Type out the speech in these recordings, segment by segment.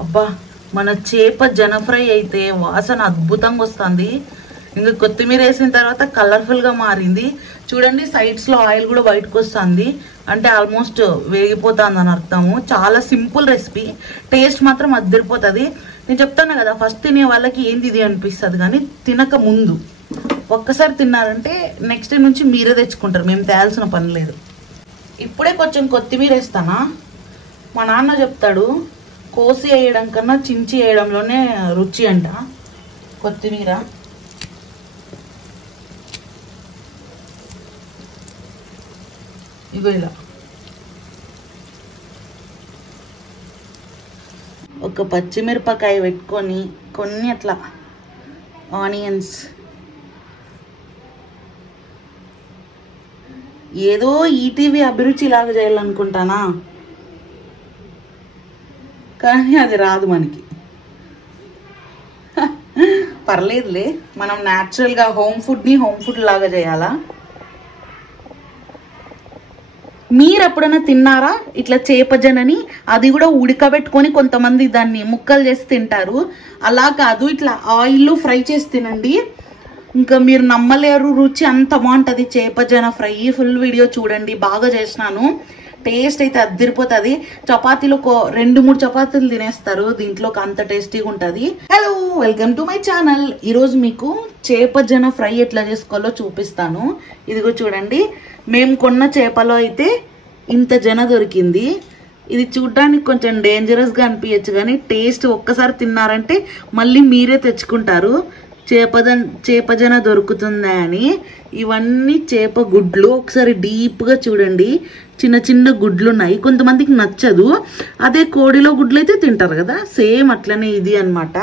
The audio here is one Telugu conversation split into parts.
అబ్బా మన చేప జన ఫ్రై అయితే వాసన అద్భుతంగా వస్తుంది. ఇంకా కొత్తిమీర వేసిన తర్వాత కలర్ఫుల్ గా మారింది చూడండి. సైడ్స్ లో ఆయిల్ కూడా బయటకు వస్తుంది, అంటే ఆల్మోస్ట్ వేగిపోతుంది అని అర్థము. చాలా సింపుల్ రెసిపీ, టేస్ట్ మాత్రం అదిరిపోతుంది. నేను చెప్తాను కదా, ఫస్ట్ తినే వాళ్ళకి ఏంది ఇది అనిపిస్తుంది, కానీ తినక ముందు ఒక్కసారి తిన్నారంటే నెక్స్ట్ నుంచి మీరే తెచ్చుకుంటారు, మేము తేయాల్సిన పని లేదు. ఇప్పుడే కొంచెం కొత్తిమీర వేస్తానా. మా నాన్న చెప్తాడు కోసి వేయడం కన్నా చించి వేయడంలోనే రుచి అంట. కొత్తిమీర ఇగో ఇలా ఒక పచ్చిమిరపకాయ పెట్టుకొని కొన్ని అట్లా ఆనియన్స్, ఏదో ఈటీవీ అభిరుచి లాగా చేయాలనుకుంటానా, కానీ అది రాదు మనకి. పర్లేదులే, మనం న్యాచురల్గా హోమ్ ఫుడ్ని హోమ్ ఫుడ్ లాగా చేయాలా. మీరు ఎప్పుడైనా తిన్నారా ఇట్లా చేపజనని? అది కూడా ఉడకబెట్టుకొని కొంతమంది దాన్ని ముక్కలు చేసి తింటారు. అలా కాదు, ఇట్లా ఆయిల్లో ఫ్రై చేసి తినండి, ఇంకా మీరు నమ్మలేరు, రుచి అంత బాగుంటుంది చేపజన ఫ్రై. ఫుల్ వీడియో చూడండి, బాగా చేసినాను. టేస్ట్ అయితే అదిరిపోతుంది. చపాతీలో 2-3 చపాతీలు తినేస్తారు దీంట్లోకి, అంత టేస్టీగా ఉంటుంది. Hello, welcome to my channel. ఈరోజు మీకు చేపజన ఫ్రై ఎట్లా చేసుకోవాలో చూపిస్తాను. ఇదిగో చూడండి, మేము కొన్న చేపలో అయితే ఇంత జన దొరికింది. ఇది చూడడానికి కొంచెం డేంజరస్గా అనిపించచ్చు, కానీ టేస్ట్ ఒక్కసారి తిన్నారంటే మళ్ళీ మీరే తెచ్చుకుంటారు. చేపజన దొరుకుతుందా అని. ఇవన్నీ చేప గుడ్లు, ఒకసారి డీప్గా చూడండి, చిన్న చిన్న గుడ్లు ఉన్నాయి. కొంతమందికి నచ్చదు, అదే కోడిలో గుడ్లు అయితే తింటారు కదా, సేమ్ అట్లనే ఇది అన్నమాట.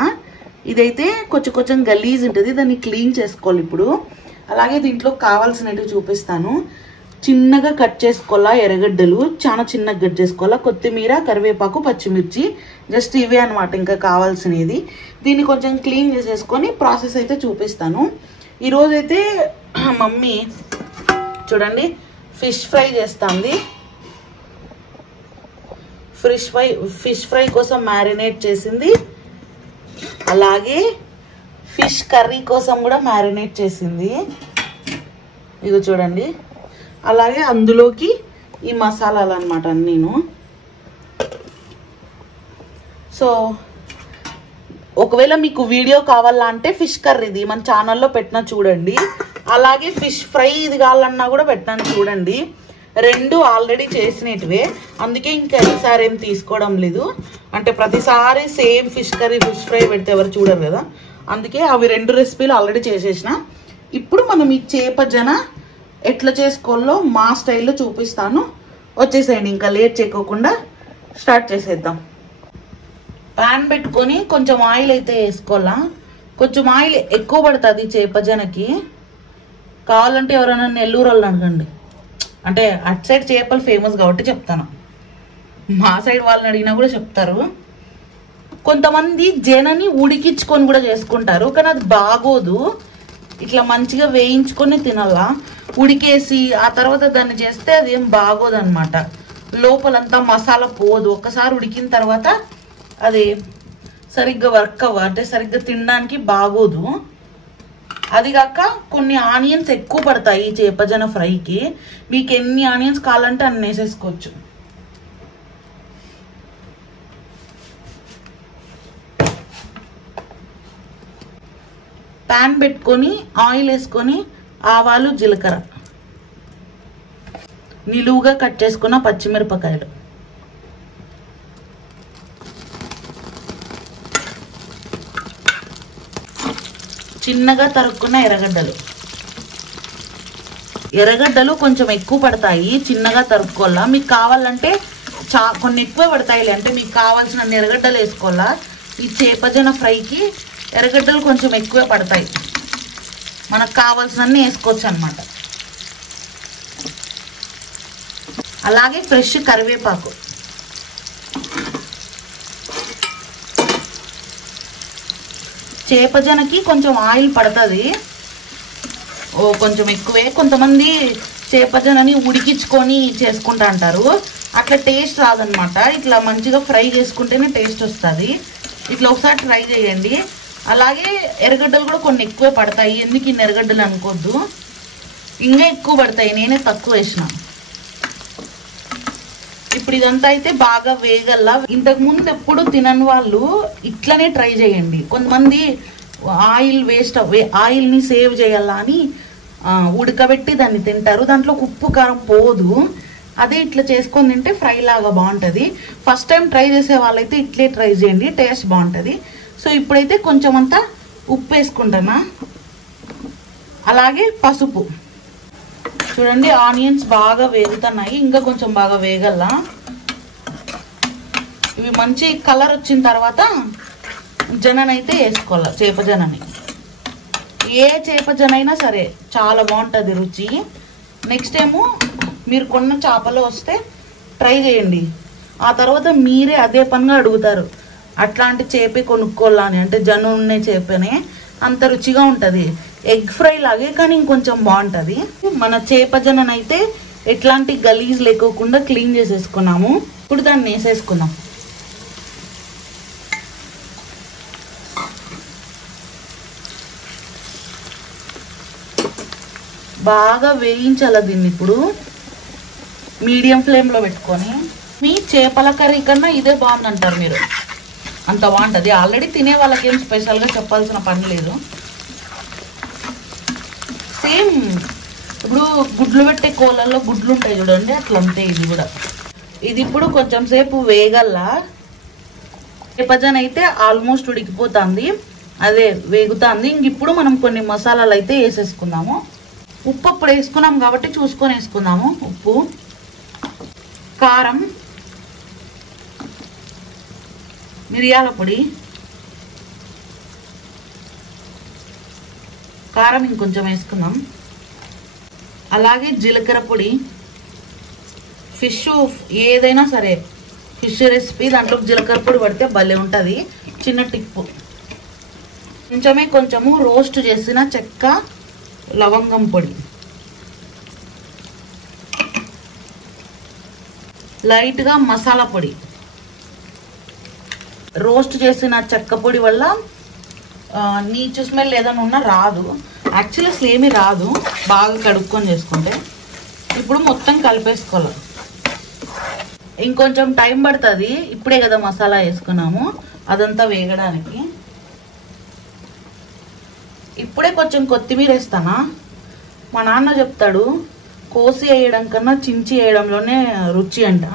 ఇదైతే కొంచెం గలీజ్ ఉంటుంది, దాన్ని క్లీన్ చేసుకోవాలి ఇప్పుడు. అలాగే దీంట్లో కావాల్సినవి చూపిస్తాను. చిన్నగా కట్ చేసుకోవాలా ఎర్రగడ్డలు, చాలా చిన్నగా కట్ చేసుకోవాలా, కొత్తిమీర, కరివేపాకు, పచ్చిమిర్చి, జస్ట్ ఇవే అనమాట ఇంకా కావాల్సినది. దీన్ని కొంచెం క్లీన్ చేసేసుకొని ప్రాసెస్ అయితే చూపిస్తాను. ఈరోజైతే మమ్మీ చూడండి ఫిష్ ఫ్రై చేస్తుంది. ఫిష్ ఫ్రై కోసం మ్యారినేట్ చేసింది, అలాగే ఫిష్ కర్రీ కోసం కూడా మ్యారినేట్ చేసింది. ఇదిగో చూడండి, అలాగే అందులోకి ఈ మసాలాలు అన్నమాట నేను. సో ఒకవేళ మీకు వీడియో కావాలా అంటే ఫిష్ కర్రీది మన ఛానల్లో పెట్టినా చూడండి, అలాగే ఫిష్ ఫ్రై ఇది కావాలన్నా కూడా పెట్టినాను చూడండి. 2 ఆల్రెడీ చేసినటివే, అందుకే ఇంకా ఈసారి ఏం తీసుకోవడం లేదు. అంటే ప్రతిసారి same fish curry fish fry పెడితే ఎవరు చూడరు కదా, అందుకే అవి 2 రెసిపీలు ఆల్రెడీ చేసేసిన. ఇప్పుడు మనం ఈ చేపజన ఎట్లా చేసుకోవాలో మా స్టైల్లో చూపిస్తాను. వచ్చేసేయండి, ఇంకా లేట్ చేయకోకుండా స్టార్ట్ చేసేద్దాం. ప్యాన్ పెట్టుకొని కొంచెం ఆయిల్ అయితే వేసుకోవాలా. కొంచెం ఆయిల్ ఎక్కువ పడుతుంది చేపజనకి. కావాలంటే ఎవరైనా నెల్లూరు వాళ్ళు అడగండి, అంటే అటు సైడ్ చేపలు ఫేమస్ కాబట్టి చెప్తాను. మా సైడ్ వాళ్ళని అడిగినా కూడా చెప్తారు. కొంతమంది జనని ఉడికించుకొని కూడా చేసుకుంటారు, కానీ అది బాగోదు. ఇట్లా మంచిగా వేయించుకొని తినాలా. ఉడికేసి ఆ తర్వాత దాన్ని చేస్తే అది ఏం బాగోదు అనమాట, లోపలంతా మసాలా పోదు. ఒక్కసారి ఉడికిన తర్వాత అది సరిగ్గా వర్క్ అంటే సరిగ్గా తినడానికి బాగోదు. అది కాక కొన్ని ఆనియన్స్ ఎక్కువ పడతాయి చేపజన ఫ్రైకి. మీకు ఎన్ని ఆనియన్స్ కావాలంటే అన్ని వేసేసుకోవచ్చు. ప్యాన్ పెట్టుకొని ఆయిల్ వేసుకొని ఆవాలు, జీలకర్ర, నిలువుగా కట్ చేసుకున్న పచ్చిమిరపకాయలు, చిన్నగా తరుక్కున్న ఎర్రగడ్డలు కొంచెం ఎక్కువ పడతాయి, చిన్నగా తరుక్కోవాలా. మీకు కావాలంటే కొన్ని ఎక్కువ పడతాయి, అంటే మీకు కావాల్సిన ఎర్రగడ్డలు వేసుకోవాలా. ఈ చేపజన ఫ్రైకి ఎర్రగడ్డలు కొంచెం ఎక్కువే పడతాయి, మనకు కావాల్సినన్ని వేసుకోవచ్చు అనమాట. అలాగే ఫ్రెష్ కరివేపాకు, చేపజనకి కొంచెం ఆయిల్ పడుతుంది, కొంచెం ఎక్కువే. కొంతమంది చేపజనని ఉడికించుకొని చేసుకుంటా అంటారు, అట్లా టేస్ట్ రాదనమాట. ఇట్లా మంచిగా ఫ్రై చేసుకుంటేనే టేస్ట్ వస్తుంది. ఇట్లా ఒకసారి ట్రై చేయండి. అలాగే ఎర్రగడ్డలు కూడా కొన్ని ఎక్కువ పడతాయి. ఎందుకు ఇన్ని ఎర్రగడ్డలు అనుకోద్దు, ఇంకా ఎక్కువ పడతాయి, నేనే తక్కువ వేసిన. ఇప్పుడు ఇదంతా అయితే బాగా వేగల్లా. ఇంతకు ముందు ఎప్పుడు తినని వాళ్ళు ఇట్లనే ట్రై చేయండి. కొంతమంది ఆయిల్ వేస్ట్ ఆయిల్ని సేవ్ చేయాలా అని ఉడకబెట్టి దాన్ని తింటారు. దాంట్లో ఉప్పు కారం పోదు. అదే ఇట్లా చేసుకొని తింటే ఫ్రై లాగా బాగుంటుంది. ఫస్ట్ టైం ట్రై చేసే వాళ్ళైతే ఇట్లే ట్రై చేయండి, టేస్ట్ బాగుంటుంది. సో ఇప్పుడైతే కొంచెం అంతా ఉప్పు వేసుకుంటానా, అలాగే పసుపు. చూడండి ఆనియన్స్ బాగా వేగుతున్నాయి, ఇంకా కొంచెం బాగా వేగల్లా. ఇవి మంచి కలర్ వచ్చిన తర్వాత జననైతే వేసుకోవాలి. చేప జనని, ఏ చేప జనైనా సరే చాలా బాగుంటుంది రుచి. నెక్స్ట్ ఏమో మీరు కొన్న చేపలు వస్తే ట్రై చేయండి. ఆ తర్వాత మీరే అదే పనిగా అడుగుతారు, అట్లాంటి చేపే కొనుక్కోవాలా అని. అంటే జనం ఉండే చేపనే అంత రుచిగా ఉంటుంది. ఎగ్ ఫ్రై లాగే కానీ ఇంకొంచెం బాగుంటుంది. మన చేప జనన్ అయితే ఎట్లాంటి గలీజ్ లేకోకుండా క్లీన్ చేసేసుకున్నాము. ఇప్పుడు దాన్ని వేసేసుకుందాం. బాగా వేయించాల దీన్ని. ఇప్పుడు మీడియం ఫ్లేమ్లో పెట్టుకొని, మీ చేపల కర్రీ కన్నా ఇదే బాగుందంటారు మీరు, అంత బాగుంటుంది. ఆల్రెడీ తినే వాళ్ళకి ఏం స్పెషల్గా చెప్పాల్సిన పని లేదు. సేమ్ ఇప్పుడు గుడ్లు పెట్టే కోళ్ళల్లో గుడ్లు ఉంటాయి చూడండి, అట్లా ఉంటాయి ఇది కూడా. ఇది ఇప్పుడు కొంచెం సేపు వేగల్లా. చేపజన అయితే ఆల్మోస్ట్ ఉడికిపోతుంది, అదే వేగుతుంది. ఇంక ఇప్పుడు మనం కొన్ని మసాలాలు అయితే వేసేసుకుందాము. ఉప్పు అప్పుడు వేసుకున్నాం కాబట్టి చూసుకొని వేసుకుందాము. ఉప్పు, కారం, మిరియాల పొడి, కారం ఇంకొంచెం వేసుకుందాం. అలాగే జీలకర్ర పొడి. ఫిష్ ఏదైనా సరే ఫిష్ రెసిపీ దాంట్లో జీలకర్ర పొడి పడితే భలే ఉంటుంది. చిన్న టిప్పు. కొంచెము రోస్ట్ చేసిన చెక్క, లవంగం పొడి, లైట్గా మసాలా పొడి. రోస్ట్ చేసిన చెక్క పొడి వల్ల నీచు స్మెల్ ఏదైనా ఉన్నా రాదు. యాక్చువల్లీ అసలు ఏమీ రాదు, బాగా కడుక్కొని చేసుకుంటే. ఇప్పుడు మొత్తం కలిపేసుకోవాలి. ఇంకొంచెం టైం పడుతుంది, ఇప్పుడే కదా మసాలా వేసుకున్నాము, అదంతా వేగడానికి. ఇప్పుడే కొంచెం కొత్తిమీర వేస్తానా. మా నాన్న చెప్తాడు, కోసి వేయడం కన్నా చించి వేయడంలోనే రుచి అంట.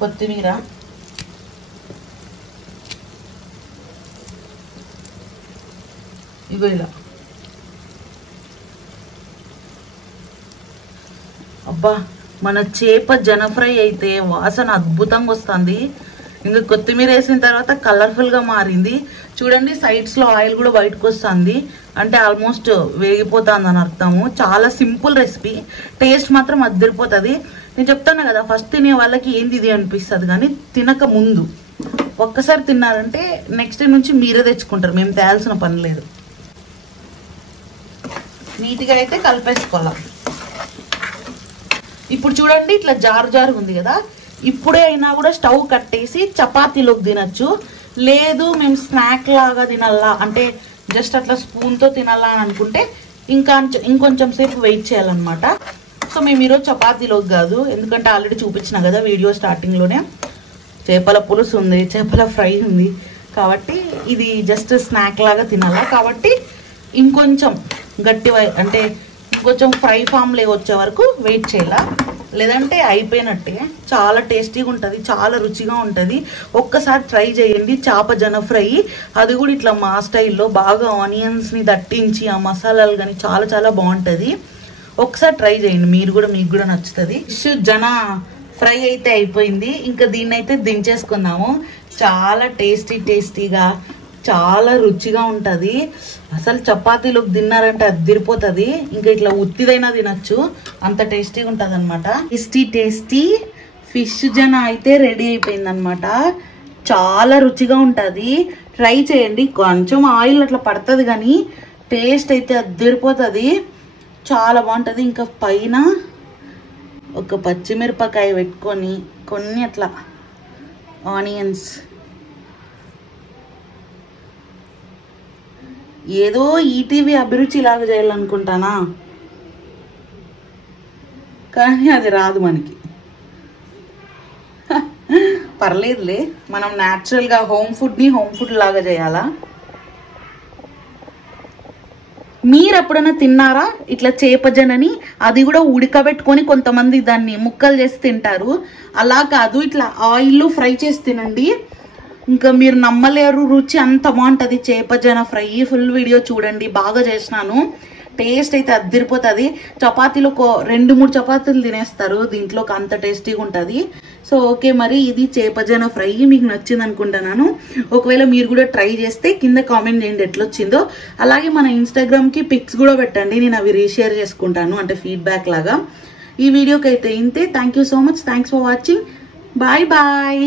కొత్తిమీర ఇగో ఇలా. అబ్బా, మన చేప జన ఫ్రై అయితే వాసన అద్భుతంగా వస్తుంది. ఇంకా కొత్తిమీర వేసిన తర్వాత కలర్ఫుల్గా మారింది. చూడండి సైడ్స్లో ఆయిల్ కూడా బయటకు వస్తుంది, అంటే ఆల్మోస్ట్ వేగిపోతుంది అని అర్థము. చాలా సింపుల్ రెసిపీ, టేస్ట్ మాత్రం అద్దరిపోతుంది. నేను చెప్తాను కదా, ఫస్ట్ తినే వాళ్ళకి ఏంది ఇది అనిపిస్తుంది, కానీ తినక ముందు ఒక్కసారి తిన్నారంటే నెక్స్ట్ డే నుంచి మీరే తెచ్చుకుంటారు, మేము తేయాల్సిన పని లేదు. నీట్గా అయితే కలిపేసుకోవాలి. ఇప్పుడు చూడండి ఇట్లా జారు జారు ఉంది కదా, ఇప్పుడే అయినా కూడా స్టవ్ కట్టేసి చపాతీలోకి తినచ్చు. లేదు మేము స్నాక్ లాగా తినాలా అంటే జస్ట్ అట్లా స్పూన్తో తినాలా అని అనుకుంటే ఇంకొంచెం సేపు వెయిట్ చేయాలన్నమాట. సో మేము ఈరోజు చపాతీలోకి కాదు, ఎందుకంటే ఆల్రెడీ చూపించిన కదా వీడియో స్టార్టింగ్లోనే, చేపల పులుసు ఉంది, చేపల ఫ్రై ఉంది, కాబట్టి ఇది జస్ట్ స్నాక్ లాగా తినాలా. కాబట్టి ఇంకొంచెం గట్టి అంటే ఇంకొంచెం ఫ్రై ఫామ్లో వచ్చే వరకు వెయిట్ చేయాలా, లేదంటే అయిపోయినట్టే. చాలా టేస్టీగా ఉంటుంది, చాలా రుచిగా ఉంటుంది. ఒక్కసారి ట్రై చేయండి చేప జన ఫ్రై, అది కూడా ఇట్లా మా స్టైల్లో బాగా ఆనియన్స్ని దట్టించి ఆ మసాలాలు కానీ చాలా చాలా బాగుంటుంది. ఒకసారి ట్రై చేయండి మీరు కూడా, మీకు కూడా నచ్చుతుంది. ఫిష్ జన ఫ్రై అయితే అయిపోయింది, ఇంకా దీన్ని అయితే దించేసుకుందాము. చాలా టేస్టీగా చాలా రుచిగా ఉంటుంది. అసలు చపాతీలోకి తిన్నారంటే అదిరిపోతుంది. ఇంకా ఇట్లా ఉత్తిదైనా తినచ్చు, అంత టేస్టీగా ఉంటుంది అనమాట. టేస్టీ ఫిష్ జన అయితే రెడీ అయిపోయింది అనమాట. చాలా రుచిగా ఉంటుంది, ట్రై చేయండి. కొంచెం ఆయిల్ అట్లా పడుతుంది కానీ టేస్ట్ అయితే అదిరిపోతుంది, చాలా బాగుంటుంది. ఇంకా పైన ఒక పచ్చిమిరపకాయ పెట్టుకొని కొన్ని అట్లా ఆనియన్స్, ఏదో ఈటీవీ అభిరుచి లాగా చేయాలనుకుంటానా, కానీ అది రాదు మనకి. పర్లేదులే, మనం న్యాచురల్గా హోమ్ ఫుడ్ లాగా చేయాలా. మీరు ఎప్పుడైనా తిన్నారా ఇట్లా చేపజనని? అది కూడా ఉడకబెట్టుకొని కొంతమంది దాన్ని ముక్కలు చేసి తింటారు. అలా కాదు, ఇట్లా ఆయిల్లో ఫ్రై చేసి తినండి. ఇంకా మీరు నమ్మలేరు, రుచి అంత బాగుంటుంది చేపజన ఫ్రై. ఫుల్ వీడియో చూడండి, బాగా చేసినాను. టేస్ట్ అయితే అద్దరిపోతుంది. చపాతీలో 2-3 చపాతీలు తినేస్తారు దీంట్లోకి, అంత టేస్టీగా ఉంటుంది. సో ఓకే, మరి ఇది చేపజన ఫ్రై మీకు నచ్చింది అనుకుంటున్నాను. ఒకవేళ మీరు కూడా ట్రై చేస్తే కింద కామెంట్ చేయండి ఎట్లొచ్చిందో. అలాగే మన ఇన్స్టాగ్రామ్కి పిక్స్ కూడా పెట్టండి, నేను అవి రీషేర్ చేసుకుంటాను, అంటే ఫీడ్బ్యాక్ లాగా. ఈ వీడియోకి అయితే ఇంతే. Thank you so much, thanks for watching. Bye bye.